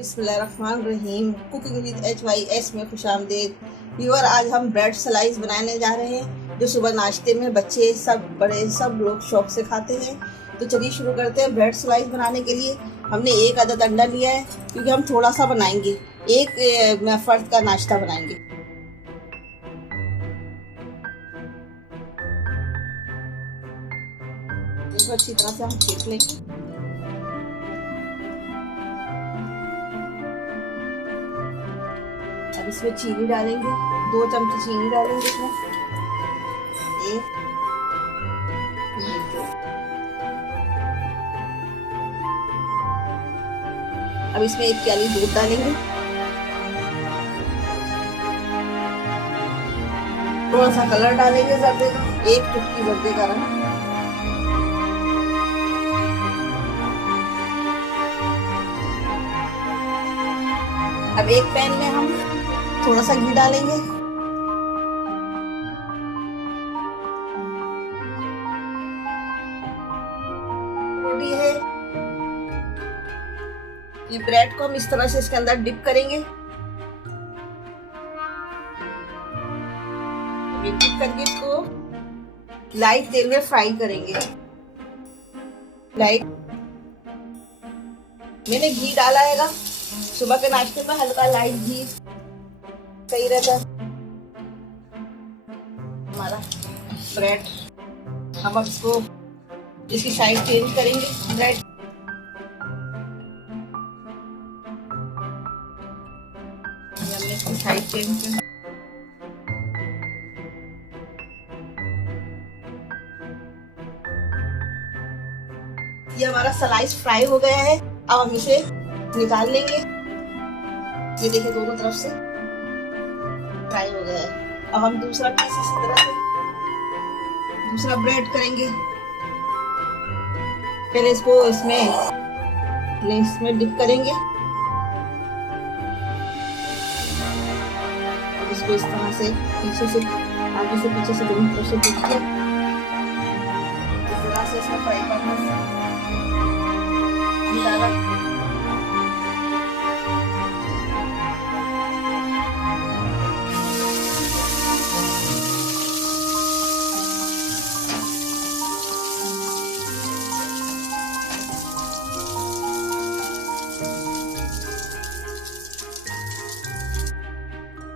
बिस्मिल्लाहिर्रहमानिर्रहीम। Cooking with HYS में खुशामदीद। Viewer, आज हम ब्रेड स्लाइस बनाने जा रहे हैं जो सुबह नाश्ते में बच्चे सब बड़े सब लोग शौक से खाते हैं। तो चलिए शुरू करते हैं। ब्रेड स्लाइस बनाने के लिए हमने एक अदद अंडा लिया है क्योंकि हम थोड़ा सा बनाएंगे, एक फर्द का नाश्ता बनाएंगे। इसको अच्छी तरह से हम फेंट लेंगे। अब इसमें चीनी डालेंगे, 2 चम्मच चीनी डालेंगे इसमें। अब इसमें 1 प्याली दूध डालेंगे। थोड़ा सा कलर डालेंगे जर्दे का, 1 चुटकी जर्दे का रंग। अब एक पैन में हम थोड़ा सा घी डालेंगे। रोटी है, ये ब्रेड को हम इस तरह से इसके अंदर डिप करेंगे। डिप करके इसको लाइट तेल में फ्राई करेंगे। लाइट मैंने घी डाला है, सुबह के नाश्ते में हल्का लाइट घी सही रहता है। हमारा ब्रेड, हम अब इसको इसकी साइड चेंज करेंगे। ब्रेड हमने इसकी साइड चेंज की। ये हमारा स्लाइस फ्राई हो गया है। अब हम इसे निकाल लेंगे। ये देखिए दोनों तरफ से फ्राई हो गया है। अब हम दूसरा पीस इसी तरह से दूसरा ब्रेड करेंगे। पहले इसको इसमें डिप करेंगे। इसको इस तरह से पीछे से आगे से पीछे से दोनों तरफ से डिप किया। इस तरह से इसमें फ्राई करना डाला।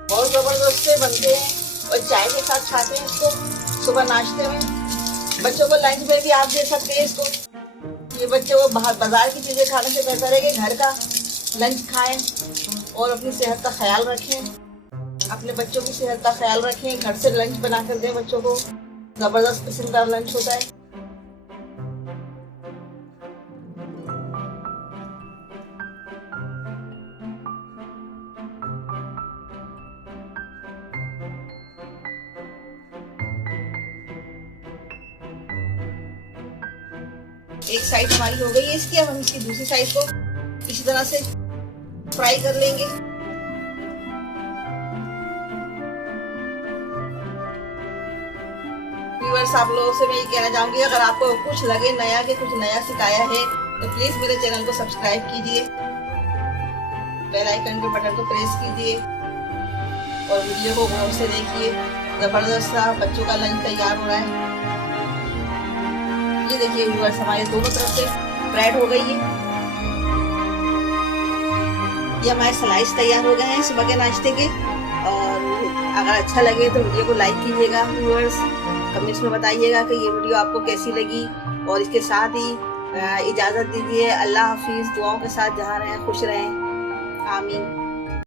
बहुत जबरदस्त से बनते हैं और चाय के साथ खाते हैं इसको सुबह नाश्ते में। बच्चों को लंच में भी आप दे सकते हैं इसको। ये बच्चों को बाजार की चीजें खाने से बेहतर है कि घर का लंच खाएं और अपनी सेहत का ख्याल रखें। अपने बच्चों की सेहत का ख्याल रखें, घर से लंच बना कर दें बच्चों को। जबरदस्त किस्म का लंच होता है। एक साइड हमारी हो गई है इसकी। अब हम इसकी दूसरी साइड को इसी तरह से फ्राई कर लेंगे। व्यूअर्स, आप लोगों से मैं ये कहना चाहूंगी, अगर आपको कुछ लगे नया कि कुछ नया सिखाया है तो प्लीज मेरे चैनल को सब्सक्राइब कीजिए, बेल आइकन के बटन को प्रेस कीजिए और वीडियो को गौर से देखिए। जबरदस्त सा बच्चों का लंच तैयार हो रहा है। ये देखिए व्यूअर्स, हमारे दोनों तरफ से ब्रेड हो गई है। ये हमारे स्लाइस तैयार हो गए हैं सुबह के नाश्ते के। और अगर अच्छा लगे तो वीडियो को लाइक कीजिएगा। व्यूअर्स, कमेंट्स में बताइएगा कि ये वीडियो आपको कैसी लगी। और इसके साथ ही इजाज़त दीजिए। अल्लाह हाफिज़। दुआओं के साथ जहाँ रहें खुश रहें। आमीन।